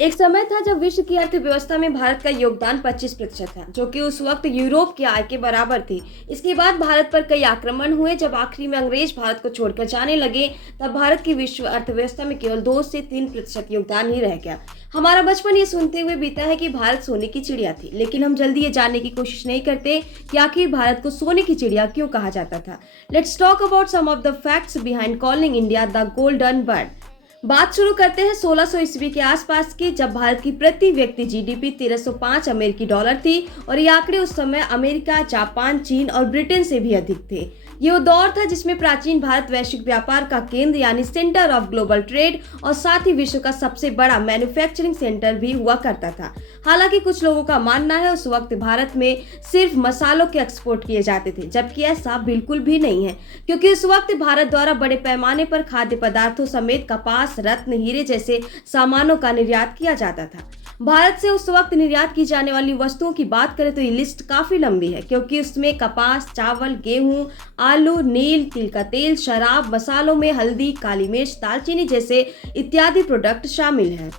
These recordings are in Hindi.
एक समय था जब विश्व की अर्थव्यवस्था में भारत का योगदान 25% था, जो कि उस वक्त यूरोप की आय के बराबर थी। इसके बाद भारत पर कई आक्रमण हुए। जब आखिरी में अंग्रेज भारत को छोड़कर जाने लगे, तब भारत की विश्व अर्थव्यवस्था में केवल 2 से 3% योगदान ही रह गया। हमारा बचपन ये सुनते हुए बीता है कि भारत सोने की चिड़िया थी, लेकिन हम जल्दी ये जानने की कोशिश नहीं करते कि आखिर भारत को सोने की चिड़िया क्यों कहा जाता था। Let's talk about some of the facts behind calling India the golden bird. बात शुरू करते हैं 1600 ईस्वी के आसपास की, जब भारत की प्रति व्यक्ति जीडीपी 1305 अमेरिकी डॉलर थी और ये आंकड़े उस समय अमेरिका, जापान, चीन और ब्रिटेन से भी अधिक थे। ये वो दौर था जिसमें प्राचीन भारत वैश्विक व्यापार का केंद्र यानी सेंटर ऑफ ग्लोबल ट्रेड और साथ ही विश्व का सबसे बड़ा मैन्युफैक्चरिंग सेंटर भी हुआ करता था। हालांकि कुछ लोगों का मानना है उस वक्त भारत में सिर्फ मसालों के एक्सपोर्ट किए जाते थे, जबकि ऐसा बिल्कुल भी नहीं है, क्योंकि उस वक्त भारत द्वारा बड़े पैमाने पर खाद्य पदार्थों समेत कपास, रत्न, हीरे जैसे सामानों का निर्यात किया जाता था। भारत से उस वक्त निर्यात की जाने वाली वस्तुओं की बात करें तो ये लिस्ट काफी लंबी है, क्योंकि उसमें कपास, चावल, गेहूं, आलू, नील, तिल का तेल, शराब, मसालों में हल्दी, काली मिर्च, दालचीनी जैसे इत्यादि प्रोडक्ट शामिल हैं।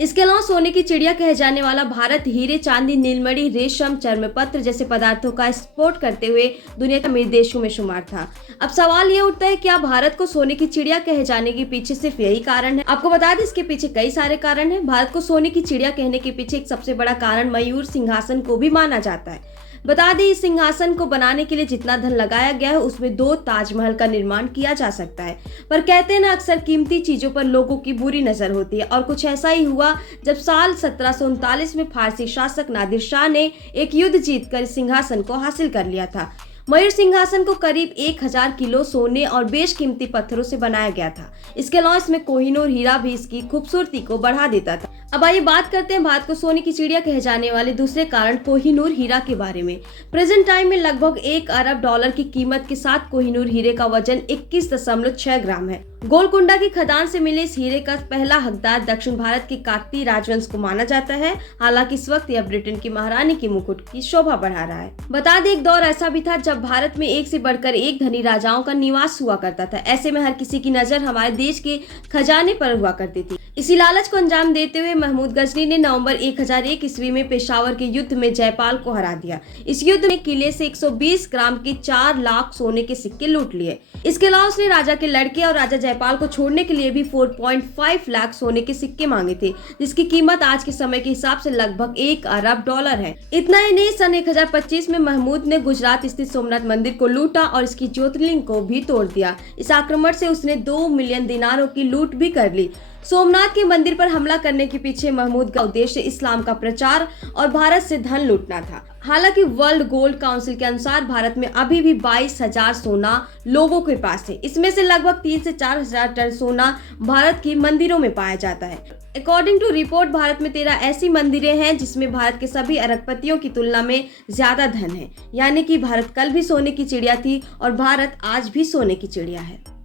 इसके अलावा सोने की चिड़िया कहे जाने वाला भारत हीरे, चांदी, नीलमणि, रेशम, चर्मपत्र जैसे पदार्थों का एक्सपोर्ट करते हुए दुनिया के अमीर देशों में शुमार था। अब सवाल ये उठता है, क्या भारत को सोने की चिड़िया कहे जाने के पीछे सिर्फ यही कारण है? आपको बता दें, इसके पीछे कई सारे कारण हैं। भारत को सोने की चिड़िया कहने के पीछे एक सबसे बड़ा कारण मयूर सिंहासन को भी माना जाता है। बता दें, इस सिंहासन को बनाने के लिए जितना धन लगाया गया है उसमें 2 ताजमहल का निर्माण किया जा सकता है। पर कहते हैं ना, अक्सर कीमती चीजों पर लोगों की बुरी नजर होती है, और कुछ ऐसा ही हुआ जब साल 1739 में फारसी शासक नादिर शाह ने एक युद्ध जीतकर इस सिंहासन को हासिल कर लिया था। मयूर सिंहासन को करीब 1000 किलो सोने और बेशकीमती पत्थरों से बनाया गया था। इसके अलावा इसमें कोहिनूर हीरा भी इसकी खूबसूरती को बढ़ा देता था। अब आइए बात करते हैं भारत को सोने की चिड़िया कहे जाने वाले दूसरे कारण कोहिनूर हीरा के बारे में। प्रेजेंट टाइम में लगभग 1 अरब डॉलर की कीमत के साथ कोहिनूर हीरे का वजन 21.6 ग्राम है। गोलकुंडा की खदान से मिले इस हीरे का पहला हकदार दक्षिण भारत के काकतीय राजवंश को माना जाता है। हालांकि इस वक्त यह ब्रिटेन की महारानी की मुकुट की शोभा बढ़ा रहा है। बता दें, एक दौर ऐसा भी था जब भारत में एक से बढ़कर एक धनी राजाओं का निवास हुआ करता था। ऐसे में हर किसी की नजर हमारे देश के खजाने पर हुआ करती थी। इसी लालच को अंजाम देते हुए महमूद गजनी ने नवंबर 1001 ईस्वी में पेशावर के युद्ध में जयपाल को हरा दिया। इस युद्ध में किले से 120 ग्राम के 4 लाख सोने के सिक्के लूट लिए। इसके अलावा उसने राजा के लड़के और राजा जयपाल को छोड़ने के लिए भी 4.5 लाख सोने के सिक्के मांगे थे, जिसकी कीमत आज के समय के हिसाब से लगभग 1 अरब डॉलर है। इतना ही नहीं, सन 1025 में महमूद ने गुजरात स्थित सोमनाथ मंदिर को लूटा और इसकी ज्योतिर्लिंग को भी तोड़ दिया। इस आक्रमण से उसने 2 मिलियन दिनारों की लूट भी कर ली। सोमनाथ के मंदिर पर हमला करने के पीछे महमूद का उद्देश्य इस्लाम का प्रचार और भारत से धन लूटना था। हालांकि वर्ल्ड गोल्ड काउंसिल के अनुसार भारत में अभी भी 22,000 सोना लोगों के पास है। इसमें से लगभग 3 से 4,000 टन सोना भारत की मंदिरों में पाया जाता है। अकॉर्डिंग टू रिपोर्ट, भारत में 13 ऐसी मंदिरें हैं जिसमें भारत के सभी अरबपतियों की तुलना में ज्यादा धन है। यानी कि भारत कल भी सोने की चिड़िया थी और भारत आज भी सोने की चिड़िया है।